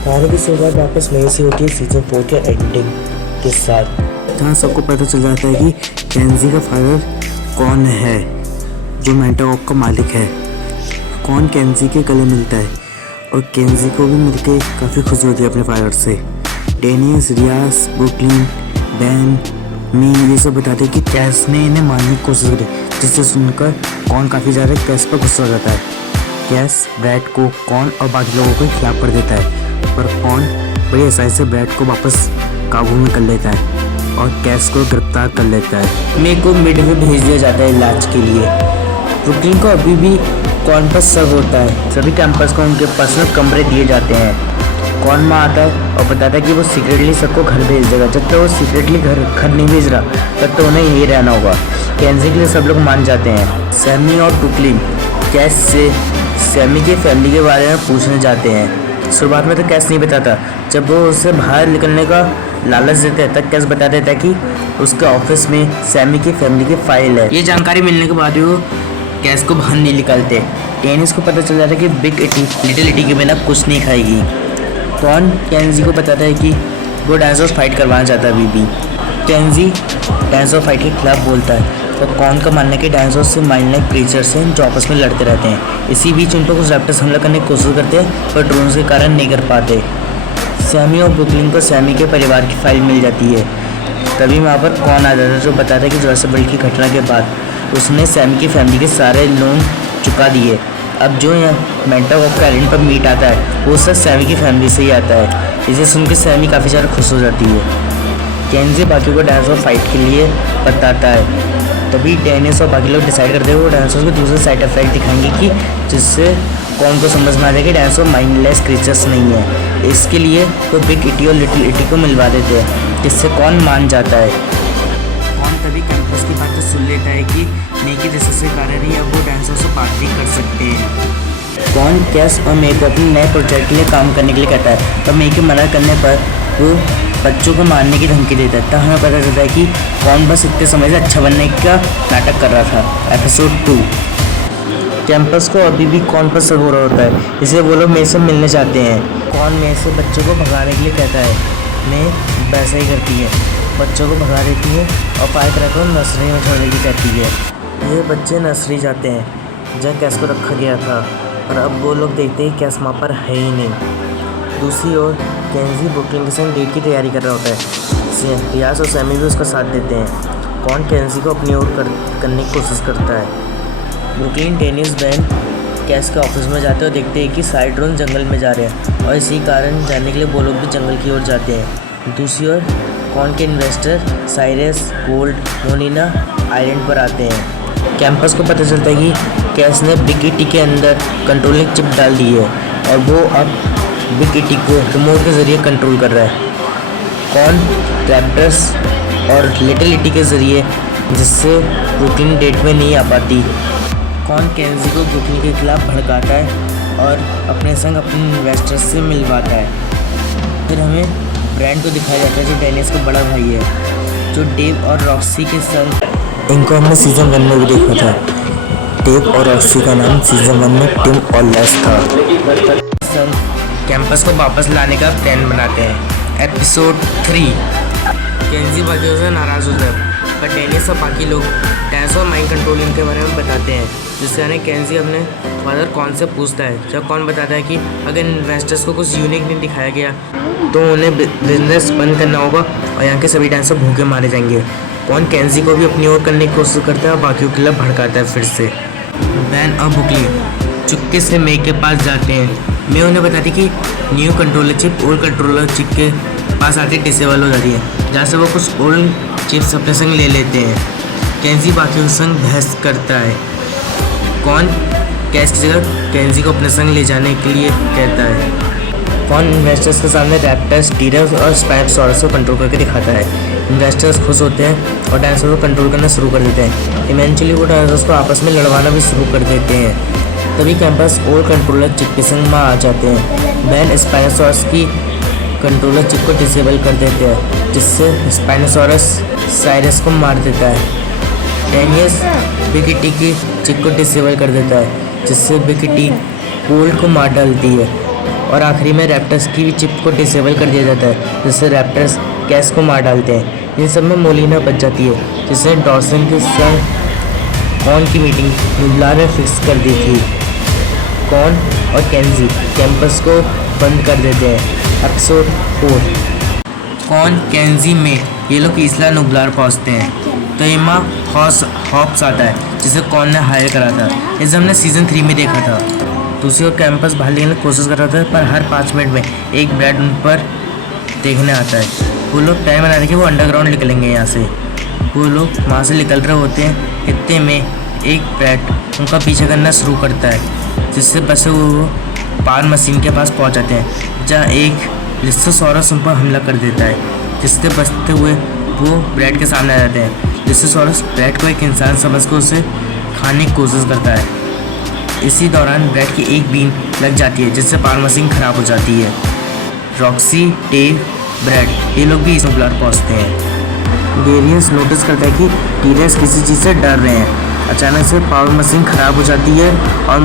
कहानी की शुरुआत वापस वहीं से होती है सीजन 4 के एंडिंग के साथ, जहाँ सबको पता चल जाता है कि केंजी का फादर कौन है, जो मेंटागॉग का मालिक है। कौन केंजी के गले मिलता है और केंजी को भी मिलके काफ़ी खुशी होती है अपने फादर से। डेनिस, रियास, ब्रुकलिन, बैन, मी ये सब बताते हैं कि कैस ने इन्हें मारने की कोशिश करी, जिससे सुनकर कौन काफ़ी ज़्यादा कैस पर गुस्सा हो जाता है। कैस ब्रैड को कौन और बाकी लोगों को खिलाफ कर देता है, पर कौन बड़ी आसानी से ब्रैड को वापस काबू में कर लेता है और कैस को गिरफ्तार कर लेता है। मे को मिड में भेज दिया जाता है इलाज के लिए। ब्रुकलिन को अभी भी कौन पर शक होता है। सभी कैंपर्स को उनके पर्सनल कमरे दिए जाते हैं। कौन माँ आता है और बताता है कि वो सीक्रेटली सबको घर भेज देगा। जब तक वो सीक्रेटली घर नहीं भेज रहा तब तो उन्हें यही रहना होगा। केंजी के लिए सब लोग मान जाते हैं। सैमी और ब्रुकलिन कैस से सैमी की फैमिली के बारे में पूछने जाते हैं। शुरुआत में तो कैस नहीं बताता, जब वो उसे बाहर निकलने का लालच देते हैं तब कैस बता देता है कि उसके ऑफिस में सैमी की फैमिली की फाइल है। ये जानकारी मिलने के बाद भी वो कैस को बाहर नहीं निकालते। डेनिस को पता चल जाता है कि बिग इटी लिटिल इटी के बिना कुछ नहीं खाएगी। कौन केंजी को बताता है कि वो डायनासोर फाइट करवाना चाहता है। अभी भी केंजी डायनासोर फाइट के खिलाफ बोलता है और कौन का मानना है कि डायनासोर से माइंड लाइक क्रीचर्स हैं जो आपस में लड़ते रहते हैं। इसी बीच उन पर कुछ रैप्टर्स हमला करने की कोशिश करते हैं पर ड्रोन के कारण नहीं कर पाते। सैमी और ब्रुकलिन को सैमी के परिवार की फाइल मिल जाती है। तभी वहाँ पर कौन आ जाता है जो बताता है कि जुरासिक वर्ल्ड की घटना के बाद उसने सैमी की फैमिली के सारे लोन चुका दिए। अब जो यहाँ मेंटागॉग के आइलैंड पर मीट आता है वो सब सैमी की फैमिली से ही आता है। इसे सुनकर सैमी काफ़ी ज़्यादा खुश हो जाती है। केंजी बाकी को डायनासोर फाइट के लिए बताता है। तभी डेनिस और बाकी लोग डिसाइड करते हैं वो डायनासोर के दूसरे साइड इफेक्ट दिखाएंगे कि जिससे कौन को समझ में आ जाए कि डायनासोर माइंडलेस क्रीचर्स नहीं है। इसके लिए वो बिग इटी और लिटिल इटी को मिलवा देते हैं, जिससे कौन मान जाता है। कौन तभी कैंपस की बात सुन लेता है कि मे के जैसे कारण ही अब वो डायनासोर से बात भी कर सकते हैं। कौन कैस और मे को अपने नए प्रोजेक्ट के लिए काम करने के लिए कहता है, पर मे के मना करने पर वो बच्चों को मारने की धमकी देता है। तब हमें पता चलता है कि कौन बस इतने समय से अच्छा बनने का नाटक कर रहा था। एपिसोड 2 कैंपस को अभी भी कौन पर शक हो रहा होता है, इसलिए वो लोग मे से मिलने चाहते हैं। कौन मे से बच्चों को भगाने के लिए कहता है। मे वैसा ही करती है, बच्चों को भगा देती है और फायर क्रैकर को नर्सरी में छोड़ने की कहती है। ये बच्चे नर्सरी जाते हैं जहाँ कैस को रखा गया था, और अब वो लोग देखते हैं कैस वहाँ पर है ही नहीं। दूसरी ओर केंजी ब्रुकलिन के संग डेट की तैयारी कर रहा होता है। रियास और सैमी भी उसका साथ देते हैं। कौन केंजी को अपनी ओर करने की कोशिश करता है। ब्रुकलिन, डेनिस, बैन कैस के ऑफिस में जाते हैं और देखते हैं कि सारे ड्रोन जंगल में जा रहे हैं और इसी कारण जाने के लिए वो लोग भी जंगल की ओर जाते हैं। दूसरी ओर कौन के इन्वेस्टर साइरस, गोल्ड, मोनिना आइलैंड पर आते हैं। कैंपस को पता चलता है कि कैस ने बिग इटी के अंदर कंट्रोलिंग चिप डाल दी है और वो अब बिग इटी को रिमोट के ज़रिए कंट्रोल कर रहा है। कौन रैप्टर्स और लिटिल इटी के ज़रिए, जिससे ब्रुकलिन डेट में नहीं आ पाती। कौन केंजी को ब्रुकलिन के खिलाफ भड़काता है और अपने संग अपने इन्वेस्टर्स से मिलवाता है। फिर हमें ब्रैंड को दिखाया जाता है जो डेनिस का बड़ा भाई है, जो डेव और रॉक्सी के संग। इनको हमने सीजन 1 में भी देखा था। डेव और रॉक्सी का नाम सीजन 1 में टिम और लेस था। संग कैंपस को वापस लाने का प्लान बनाते हैं। एपिसोड 3 केंजी बाकियों से नाराज़ होता है, पर डेनिस और बाकी लोग डायनासोर माइंड कंट्रोलिंग के बारे में बताते हैं, जिससे हमें केंजी अपने फादर कौन से पूछता है। जब कौन बताता है कि अगर इन्वेस्टर्स को कुछ यूनिक नहीं दिखाया गया तो उन्हें बिजनेस बंद करना होगा और यहाँ के सभी डायनासोर भूखे मारे जाएंगे। कौन केंजी को भी अपनी ओर करने की कोशिश करता है और बाकियों के लिए भड़काता है। फिर से बैन और ब्रुकलिन चुपके से मे के पास जाते हैं। मैं उन्हें बताती कि new controller chip old controller chip के पास आके डिसेबल हो जाती है, जहाँ से वो कुछ ओल्ड चिप्स अपने संग ले लेते हैं। केंजी बाकी संग बहस करता है। कौन कैस की जगह केंजी को अपने संग ले जाने के लिए कहता है। कौन इन्वेस्टर्स के सामने रैप्टर्स, टीरस और स्पाइनोसॉरस को कंट्रोल करके दिखाता है। इन्वेस्टर्स खुश होते हैं और डायनासोर को कंट्रोल करना शुरू कर देते हैं। इवेंचुअली वो डायनासोर को आपस में लड़वाना भी शुरू कर देते हैं। तभी कैंपस ओल्ड कंट्रोलर चिप के संग आ जाते हैं। बैन स्पाइनोसॉरस की कंट्रोलर चिप को डिसेबल कर देते हैं, जिससे स्पाइनोसॉरस साइरस को मार देता है। डेनिस बिग इटी की चिप को डिसेबल कर देता है, जिससे बिग इटी गोल्ड को मार डालती है। और आखिरी में रैप्टर्स की भी चिप को डिसेबल कर दिया जाता है, जिससे रैप्टर्स कैस को मार डालते हैं। इन सब में मोलिना बच जाती है, जिससे डॉर्सन के संग कॉन की मीटिंग नुब्लार ने फिक्स कर दी थी। कॉन और केंजी कैंपस को बंद कर देते हैं। एपिसोड 4। कॉन केंजी में ये लोग इसला नुब्लार पहुंचते हैं तो एमा हॉप्स आता है, जिसे कॉन ने हायर करा था। इसे हमने सीज़न 3 में देखा था। दूसरी ओर कैंपस बाहर निकलने की कोशिश कर रहा था, पर हर 5 मिनट में एक ब्रैड उन पर देखने आता है। वो लोग टाइम बना रहे कि वो अंडरग्राउंड निकलेंगे यहाँ से। वो लोग वहाँ से निकल रहे होते हैं, इतने में एक ब्रैड उनका पीछा करना शुरू करता है, जिससे बस वो पार मशीन के पास पहुँच जाते हैं, जहाँ एक लिस्टोसॉरस उन पर हमला कर देता है, जिससे बचते हुए वो ब्रैड के सामने आ जाते हैं। लिस्टोसॉरस ब्रैड को एक इंसान समझकर उसे खाने की कोशिश करता है। इसी दौरान ब्रैड की एक बीन लग जाती है, जिससे पार मशीन खराब हो जाती है। रॉक्सी, टेव, ब्रैड ये लोग भी इस नुब्लार पहुँचते हैं। डेरियस नोटिस करता है कि टीरेस किसी चीज़ से डर रहे हैं। अचानक से पावर मशीन खराब हो जाती है और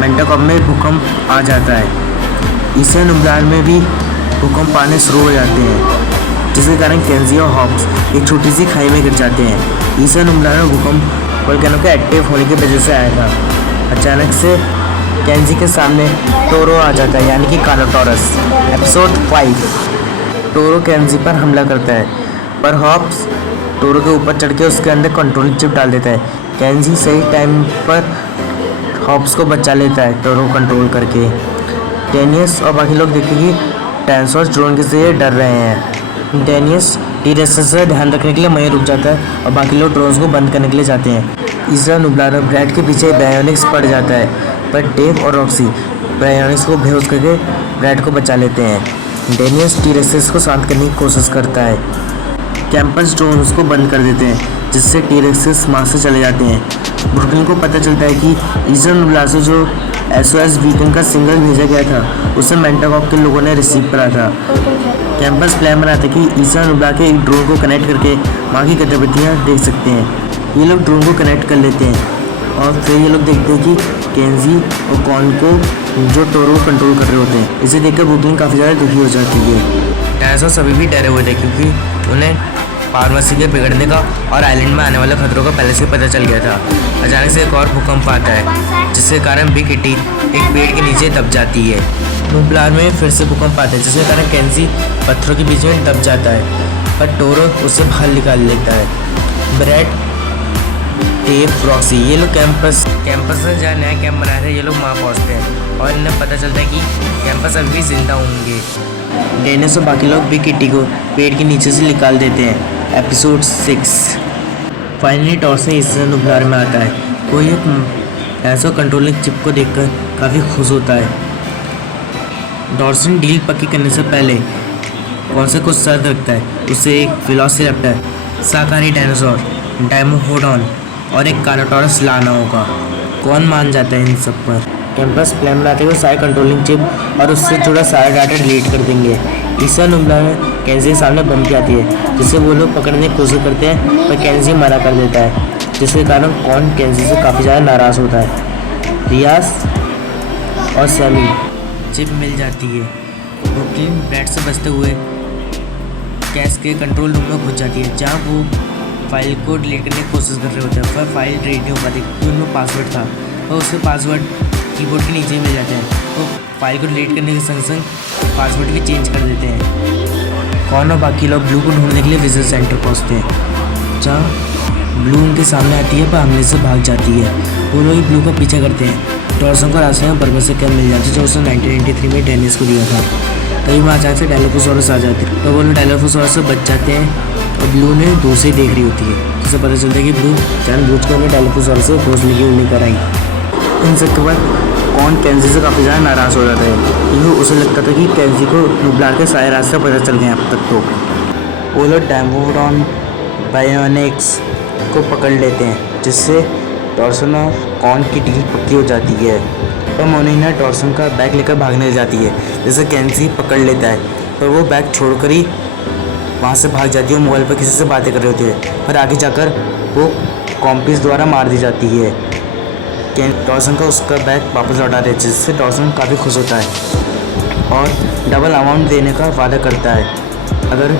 मेंटाकॉप में भूकंप आ जाता है। इसे नुब्लार में भी भूकंप आने शुरू हो जाते हैं, जिसके कारण केंजी और हॉप्स एक छोटी सी खाई में गिर जाते हैं। ईसा नुब्लार में भूकंप वोल्केनो के एक्टिव होने की वजह से आया था। अचानक से केंजी के सामने टोरो आ जाता है, यानी कि कालोटोरस। एपिसोड 5। टोरो केंजी पर हमला करता है, पर हॉप्स टोरो के ऊपर चढ़ के उसके अंदर कंट्रोल चिप डाल देता है। केंजी सही टाइम पर हॉप्स को बचा लेता है, टोरो कंट्रोल करके। डेनियस और बाकी लोग देखें कि टाइनोसॉर्स ड्रोन से डर रहे हैं। डेनियस टीरेस से ध्यान रखने के लिए वहीं रुक जाता है और बाकी लोग ड्रोन्स को बंद करने के लिए जाते हैं। इसरा नुब्लार और ब्रैड के पीछे बायोनिक्स पड़ जाता है, पर डेव और रॉक्सी बायोनिक्स को बेहोश करके ब्रैड को बचा लेते हैं। डेनियस टीरेक्सेस को शांत करने की कोशिश करता है। कैंपस ड्रोन्स को बंद कर देते हैं, जिससे टीरेक्सेस वहाँ से चले जाते हैं। ब्रुकलिन को पता चलता है कि इसरा नुब्लार से जो SOS बीकन का सिग्नल भेजा गया था, उसे मेंटाकॉप के लोगों ने रिसीव करा था। कैंपस प्लान बनाता है कि इसरा नुब्लार के एक ड्रोन को कनेक्ट करके वहाँ की गतिविधियाँ देख सकते हैं। ये लोग ड्रोन को कनेक्ट कर लेते हैं और फिर ये लोग देखते हैं कि केंजी और कॉन को जो टोरो कंट्रोल कर रहे होते हैं। इसे देखकर ब्रुकलिन काफ़ी ज़्यादा दुखी हो जाती है। डायनासोर सभी भी डरे हुए थे, क्योंकि उन्हें फार्मेसी के बिगड़ने का और आइलैंड में आने वाले खतरों का पहले से पता चल गया था। अचानक से एक और भूकंप आता है, जिसके कारण बिग किटी एक पेड़ के नीचे दब जाती है। नुब्लार में फिर से भूकंप आता है, जिसके कारण केंजी पत्थरों के बीच में दब जाता है, पर टोरो उसे बाहर निकाल लेता है। ब्रैड, टेप, रॉक्सी ये लोग कैंपस से जहाँ नया कैंप बनाया था, ये लोग वहाँ पहुँचते हैं और इन्हें पता चलता है कि कैंपस अभी भी जिंदा होंगे। डेनिस और बाकी लोग बिग किटी को पेड़ के नीचे से निकाल देते हैं। एपिसोड 6। फाइनली डॉर्सन इस नुब्लार में आता है। कोई एक ऐसा कंट्रोलिंग चिप को देखकर काफ़ी खुश होता है। डॉर्सन डील पक्की करने से पहले कौन से कुछ शर्त रखता है। उसे एक वेलोसिरैप्टर, शाकाहारी डायनासोर, डायमोफोडॉन और एक कालोटोरस लाना होगा। कौन मान जाता है इन सब पर। कैंपस प्लान बनाते हुए सारे कंट्रोलिंग चिप और उससे जुड़ा सारा डाटा डिलीट कर देंगे। ईसा नुब्लार में केंजी के सामने बम की आती है, जिसे वो लोग पकड़ने की कोशिश करते हैं, पर केंजी मना कर देता है, जिसके कारण कॉन केंजी से काफ़ी ज़्यादा नाराज़ होता है। रियास और सैमी चिप मिल जाती है। ब्रुकलिन ब्रैड से बचते हुए कैस के कंट्रोल रूम में घुस जाती है, जहाँ वो फाइल को डिलीट करने की कोशिश कर रहे होते हैं, पर फाइल डिलीट नहीं हो पाती क्योंकि उनमें पासवर्ड था और उसके पासवर्ड कीबोर्ड के नीचे मिल जाते हैं। तो फाइल को डिलीट करने के संग संग पासवर्ड भी चेंज कर देते हैं। कॉन और बाकी लोग ब्लू को ढूंढने के लिए विजिट सेंटर पहुंचते हैं, जहाँ ब्लू उनके सामने आती है पर हमले से भाग जाती है। वो लोग ब्लू का पीछा करते हैं। डॉर्सन को रास्ते में बर्गर से कैम मिल जाती है, जो उसने 1993 में डेनिस को दिया था। तभी वहाँ अचानक से डायलोफोसॉरस आ जाते हैं, तो वो लोग डायलोफोसॉरस से बच जाते हैं और ब्लू ने दूर से देख रही होती है, जिससे पता चलता है कि ब्लू जानबूझकर उन्हें डायलोफोसॉरस से घोंसले की लेकर आई। इन सब के बाद कॉन केंजी से काफ़ी ज़्यादा नाराज़ हो जाता है, क्योंकि उसे लगता था कि केंजी को नुब्लार के सारे रास्ते पता चल गए अब तक। तो वो लोग डायमोफोडॉन बायोनिक्स को पकड़ लेते हैं, जिससे डॉर्सन और कॉन की डील पक्की हो जाती है। पर मोनिना डॉर्सन का बैग लेकर भागने जाती है, जिसे केंजी पकड़ लेता है, पर वो बैग छोड़कर ही वहाँ से भाग जाती है। मोबाइल पर किसी से बातें कर रही होती है, पर आगे जाकर वो कॉम्पिस द्वारा मार दी जाती है। डॉर्सन का उसका बैग वापस लौटा देते हैं, जिससे डॉर्सन काफ़ी खुश होता है। और डबल अमाउंट देने का वादा करता है अगर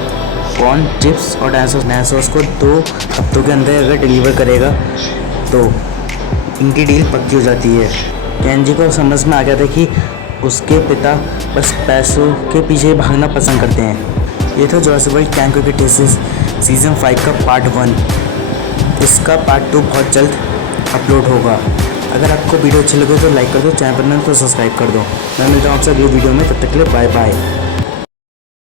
कॉर्न, चिप्स और डायनासोर्स को 2 हफ्तों के अंदर अगर डिलीवर करेगा तो इनकी डील पक्की हो जाती है। केंजी को समझ में आ गया था कि उसके पिता बस पैसों के पीछे भागना पसंद करते हैं। ये था जुरासिक वर्ल्ड कैंग क्रिकेटेसिस सीज़न 5 का पार्ट 1। इसका पार्ट 2 बहुत जल्द अपलोड होगा। अगर आपको वीडियो अच्छी लगे तो लाइक कर दो, चैनल पर नए तो सब्सक्राइब कर दो। मैं मिलता हूँ आपसे अगली वीडियो में, तब तक के लिए बाय बाय।